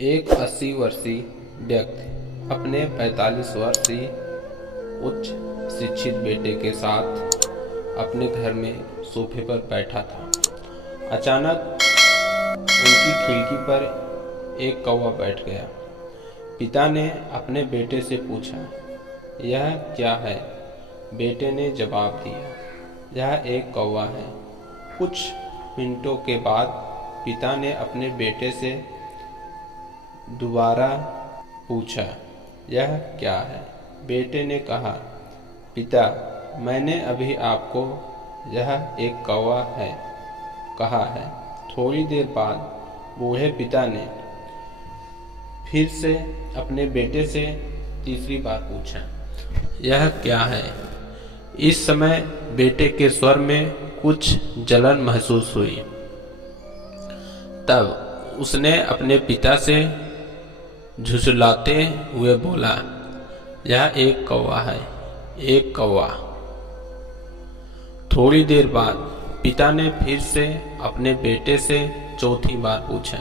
एक 80 वर्षीय व्यक्ति अपने 45 वर्षीय उच्च शिक्षित बेटे के साथ अपने घर में सोफे पर बैठा था। अचानक उनकी खिड़की पर एक कौवा बैठ गया। पिता ने अपने बेटे से पूछा, यह क्या है? बेटे ने जवाब दिया, यह एक कौवा है। कुछ मिनटों के बाद पिता ने अपने बेटे से दोबारा पूछा, यह क्या है? बेटे ने कहा, पिता, मैंने अभी आपको यह एक कौवा है कहा है। थोड़ी देर बाद बूढ़े पिता ने फिर से अपने बेटे से तीसरी बार पूछा, यह क्या है? इस समय बेटे के स्वर में कुछ जलन महसूस हुई। तब उसने अपने पिता से झुंझलाते हुए बोला, यह एक कौवा है, एक कौवा। थोड़ी देर बाद पिता ने फिर से अपने बेटे से चौथी बार पूछा,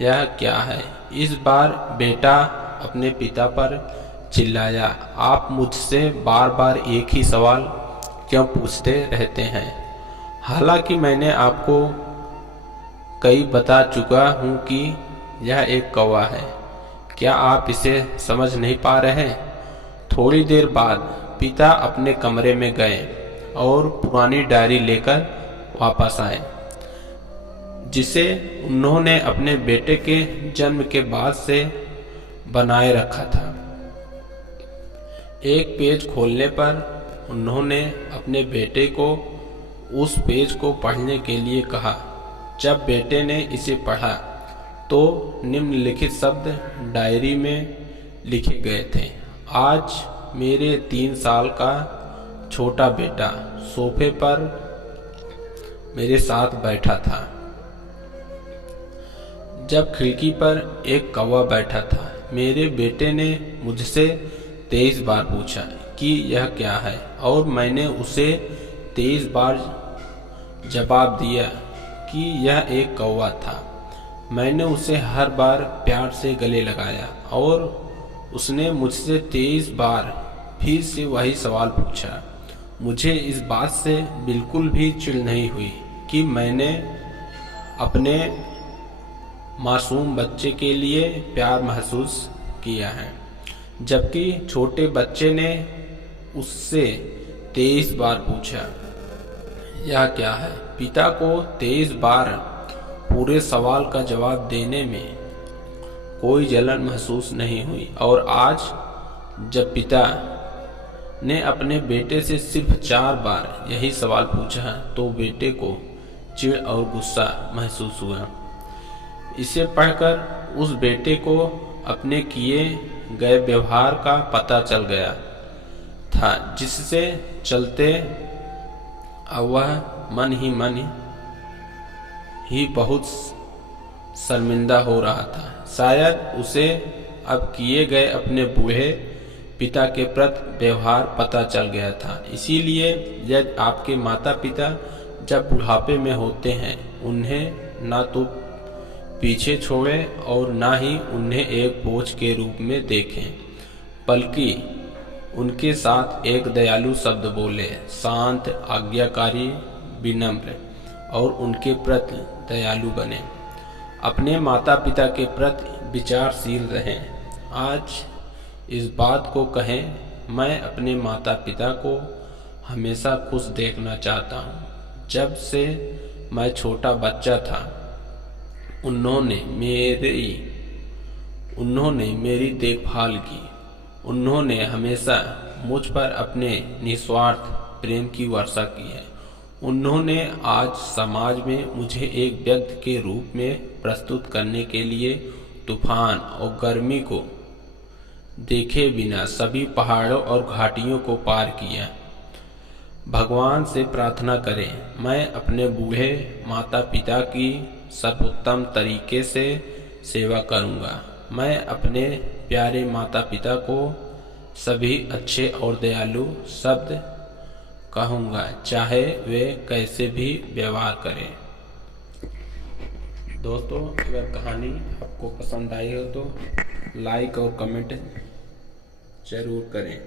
यह क्या है? इस बार बेटा अपने पिता पर चिल्लाया, आप मुझसे बार बार एक ही सवाल क्यों पूछते रहते हैं? हालांकि मैंने आपको कई बता चुका हूं कि यह एक कौवा है। क्या आप इसे समझ नहीं पा रहे? थोड़ी देर बाद पिता अपने कमरे में गए और पुरानी डायरी लेकर वापस आए, जिसे उन्होंने अपने बेटे के जन्म के बाद से बनाए रखा था। एक पेज खोलने पर उन्होंने अपने बेटे को उस पेज को पढ़ने के लिए कहा। जब बेटे ने इसे पढ़ा तो निम्नलिखित शब्द डायरी में लिखे गए थे, आज मेरे 3 साल का छोटा बेटा सोफे पर मेरे साथ बैठा था। जब खिड़की पर एक कौवा बैठा था, मेरे बेटे ने मुझसे 23 बार पूछा कि यह क्या है, और मैंने उसे 23 बार जवाब दिया कि यह एक कौवा था। मैंने उसे हर बार प्यार से गले लगाया और उसने मुझसे 23 बार फिर से वही सवाल पूछा। मुझे इस बात से बिल्कुल भी चिढ़ नहीं हुई कि मैंने अपने मासूम बच्चे के लिए प्यार महसूस किया है, जबकि छोटे बच्चे ने उससे 23 बार पूछा, यह क्या है? पिता को 23 बार पूरे सवाल का जवाब देने में कोई जलन महसूस नहीं हुई, और आज जब पिता ने अपने बेटे से सिर्फ 4 बार यही सवाल पूछा तो बेटे को चिढ़ और गुस्सा महसूस हुआ। इसे पढ़कर उस बेटे को अपने किए गए व्यवहार का पता चल गया था, जिससे चलते अब वह मन ही बहुत शर्मिंदा हो रहा था। शायद उसे अब किए गए अपने बूढ़े पिता के प्रति व्यवहार पता चल गया था। इसीलिए यदि आपके माता पिता जब बुढ़ापे में होते हैं, उन्हें ना तो पीछे छोड़ें और ना ही उन्हें एक बोझ के रूप में देखें, बल्कि उनके साथ एक दयालु शब्द बोले, शांत, आज्ञाकारी, विनम्र और उनके प्रति दयालु बने। अपने माता पिता के प्रति विचारशील रहें। आज इस बात को कहें, मैं अपने माता पिता को हमेशा खुश देखना चाहता हूँ। जब से मैं छोटा बच्चा था, उन्होंने मेरी देखभाल की। उन्होंने हमेशा मुझ पर अपने निस्वार्थ प्रेम की वर्षा की है। उन्होंने आज समाज में मुझे एक व्यक्ति के रूप में प्रस्तुत करने के लिए तूफान और गर्मी को देखे बिना सभी पहाड़ों और घाटियों को पार किया। भगवान से प्रार्थना करें, मैं अपने बूढ़े माता पिता की सर्वोत्तम तरीके से सेवा करूंगा। मैं अपने प्यारे माता पिता को सभी अच्छे और दयालु शब्द कहूंगा, चाहे वे कैसे भी व्यवहार करें। दोस्तों अगर कहानी आपको पसंद आई हो तो लाइक और कमेंट ज़रूर करें।